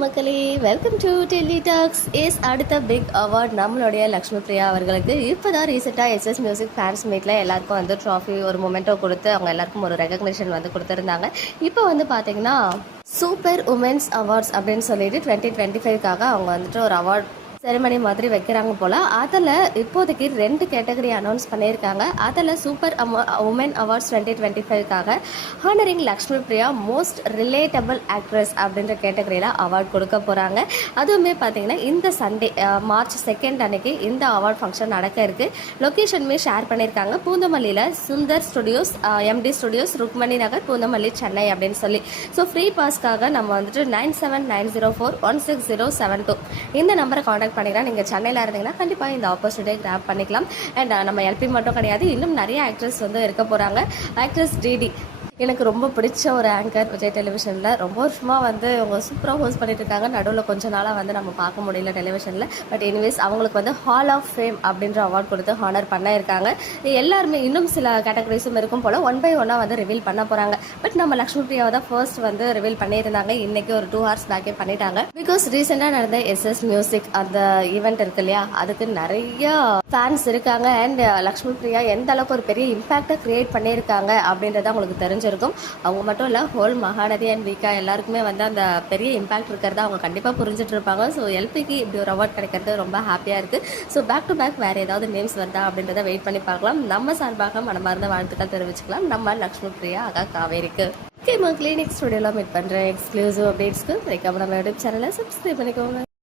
மக்களே welcome to Delhi talks எஸ் அடுத்த பிக் அவார்ட் நம்மளுடைய லக்ஷ்மி பிரியா அவர்களுக்கு இப்போ தான் ரீசெண்டாக எஸ்எஸ் மியூசிக் ஃபேன்ஸ் மீட்டில் எல்லாருக்கும் வந்து ட்ராஃபி ஒரு மொமெண்ட்டோ கொடுத்து அவங்க எல்லாருக்கும் ஒரு ரெகக்னிஷன் வந்து கொடுத்துருந்தாங்க. இப்போ வந்து பார்த்தீங்கன்னா சூப்பர் உமன்ஸ் அவார்ட்ஸ் அப்படின்னு சொல்லிட்டு டுவெண்ட்டி டுவெண்ட்டி ஃபைவ்க்காக அவங்க வந்துட்டு ஒரு அவார்ட் செரிமனி மாதிரி வைக்கிறாங்க போல். அதில் இப்போதைக்கு ரெண்டு கேட்டகரி அனௌன்ஸ் பண்ணியிருக்காங்க. அதில் super woman awards twenty twenty ஃபைவ்க்காக honouring Lakshmi Priya most relatable actress அப்படின்ற கேட்டகரியில் அவார்ட் கொடுக்க போகிறாங்க அதுவுமே பார்த்தீங்கன்னா இந்த சண்டே மார்ச் செகண்ட் அன்னைக்கு இந்த அவார்ட் ஃபங்க்ஷன் நடக்க இருக்கு. லொக்கேஷனுமே ஷேர் பண்ணியிருக்காங்க. பூந்தமல்லியில் Sundar studios MD studios Rukmani Nagar Poonamallee Chennai அப்படின்னு சொல்லி. ஸோ ஃப்ரீ பாஸ்க்காக நம்ம வந்துட்டு nine seven nine zero four one six zero seven two இந்த நம்பரை காண்டாக்ட் பண்ணிக்கலாம். நீங்கள் சென்னையில் இருந்தீங்கன்னா கண்டிப்பாக இந்த ஆப்பர்ச்சுனிட்டியை கிராப் பண்ணிக்கலாம். அண்ட் நம்ம எல்பி மட்டும் கிடையாது. இன்னும் நிறைய ஆக்ட்ரஸ் வந்து இருக்க போகிறாங்க ஆக்ட்ரஸ் டிடி எனக்கு ரொம்ப பிடிச்ச ஒரு ஆங்கர் விஜய் டெலிவிஷனில் ரொம்ப வருஷமாக வந்து அவங்க சூப்பராக ஹோஸ்ட் பண்ணிட்டு இருக்காங்க நடுவில் கொஞ்ச நாளாக வந்து நம்ம பார்க்க முடியல டெலிவிஷனில் பட் எனிவேஸ் அவங்களுக்கு வந்து ஹால் ஆஃப் ஃபேம் அப்படின்ற அவார்ட் கொடுத்து ஹானர் பண்ணியிருக்காங்க. எல்லாருமே இன்னும் சில கேட்டகரிஸும் இருக்கும் போல் ஒன் பை ஒன்னாக வந்து ரிவீல் பண்ண போகிறாங்க பட் நம்ம லக்ஷ்மி பிரியாவை தான் ஃபர்ஸ்ட் வந்து ரிவீல் பண்ணியிருந்தாங்க. இன்றைக்கி ஒரு டூ ஹவர்ஸ் பேக்கே பண்ணிட்டாங்க. பிகாஸ் ரீசெண்டாக நடந்த எஸ்எஸ் மியூசிக் அந்த ஈவெண்ட் இருக்கு இல்லையா? அதுக்கு நிறையா ஃபேன்ஸ் இருக்காங்க அண்ட் uh, லக்ஷ்மி பிரியா எந்த அளவுக்கு ஒரு பெரிய இம்பேக்டை க்ரியேட் பண்ணியிருக்காங்க அப்படின்றத அவங்களுக்கு தெரிஞ்சிருக்கும். அவங்க மட்டும் இல்லை ஹோல் மகாநதி அண்ட் வீக்கா எல்லாருக்குமே வந்து அந்த பெரிய இம்பேக்ட் இருக்கிறத அவங்க கண்டிப்பாக புரிஞ்சுட்டு இருப்பாங்க. ஸோ எல்பிக்கு இப்படி ஒரு அவார்ட் கிடைக்கிறது ரொம்ப ஹாப்பியாக இருக்குது ஸோ பேக் டு பேக் வேறு ஏதாவது நேம்ஸ் வருதா அப்படின்றத வெயிட் பண்ணி பார்க்கலாம். நம்ம சார்பாக மனமார்ந்த வாழ்த்துக்கள் தெரிவிச்சுக்கலாம். நம்ம லக்ஷ்மி பிரியா அகா காவேரிக்கு. ஓகே மக்களே நெக்ஸ்ட் ஸ்டுடியோவில் மீட் பண்ணுறேன் எக்ஸ்க்ளூசிவ் அப்டேட்ஸ்க்கு மறக்காம நம்ம யூடியூப் சேனலை சப்ஸ்கிரைப் பண்ணிக்கோங்க.